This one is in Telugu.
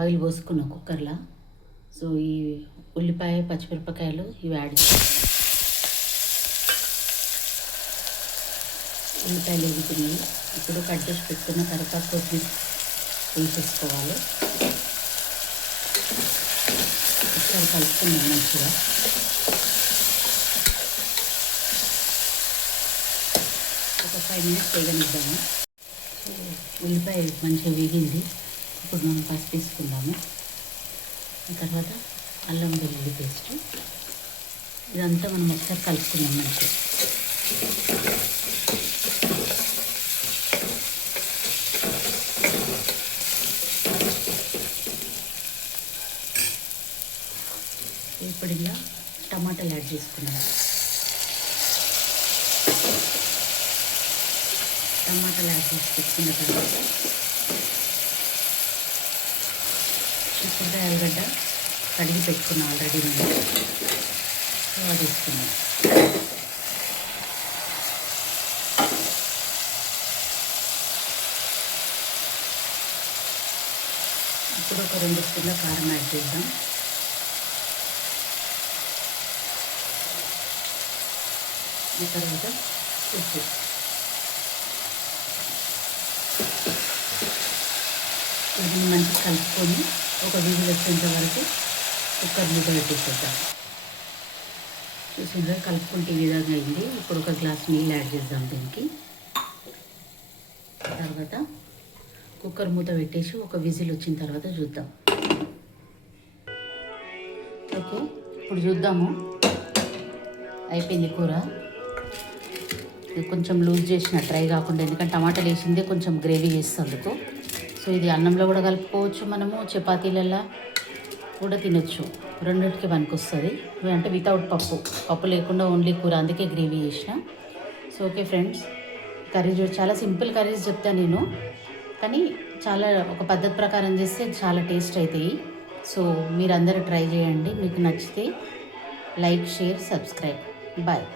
ఆయిల్ పోసుకున్న కుక్కర్లో. సో ఈ ఉల్లిపాయ పచ్చిమిరపకాయలు ఇవి యాడ్ చేస్తాను. ఉల్లిపాయలు వేగుతున్నాయి. ఇప్పుడు కట్ చేసి పెట్టుకున్న కరివేపాకు కొత్తిమీర వేసేసుకోవాలి. ఒకసారి కలుపుకుందాం మంచిగా. ఒక 5 minutes వేగనిద్దాము. ఉల్లిపాయ మంచిగా వేగింది. ఇప్పుడు మనం పసుపు తీసుకుందాము. తర్వాత అల్లం వెల్లుల్లి పేస్ట్, ఇదంతా మనం ఒకసారి కలుపుకుందాం మంచిగా. ఇప్పుడు ఇలా టమాటాలు యాడ్ చేసుకున్నాం. టమాటాలు యాడ్ చేసి పెట్టుకున్న తర్వాత చిక్కుడుకాయ ఆలుగడ్డ కడిగి పెట్టుకున్నాం ఆల్రెడీ నేను. సో అది వేసుకున్నాం. ఇప్పుడు ఒక 2 స్పూన్ల కారం యాడ్ చేద్దాం. ఈ తర్వాత ఉప్పు. ఇది మంచిగా కలుపుకొని ఒక విజిల్ వచ్చేంత వరకు కుక్కర్ మూత పెట్టేసేద్దాం. చూసిందిగా కలుపుకుంటే ఈ విధంగా అయింది. ఇప్పుడు ఒక గ్లాస్ నీళ్ళు యాడ్ చేద్దాం దీనికి. తర్వాత కుక్కర్ మూత పెట్టేసి ఒక విజిల్ వచ్చిన తర్వాత చూద్దాం. ఓకే, ఇప్పుడు చూద్దాము. అయిపోయింది కూర. ఇది కొంచెం లూజ్ చేసిన ట్రై కాకుండా, ఎందుకంటే టమాటాలు వేసిందే కొంచెం గ్రేవీ చేసేందుకు. సో ఇది అన్నంలో కూడా కలుపుకోవచ్చు, మనము చపాతీలలో కూడా తినొచ్చు. రెండింటికి పనికొస్తుంది. అంటే వితౌట్ పప్పు లేకుండా ఓన్లీ కూర, అందుకే గ్రేవీ చేసిన. సో ఓకే ఫ్రెండ్స్, కర్రీ చాలా సింపుల్ కర్రీస్ చెప్తాను నేను, కానీ చాలా ఒక పద్ధతి ప్రకారం చేస్తే చాలా టేస్ట్ అవుతాయి. సో మీరందరూ ట్రై చేయండి. మీకు నచ్చితే లైక్, షేర్, సబ్స్క్రైబ్. బాయ్.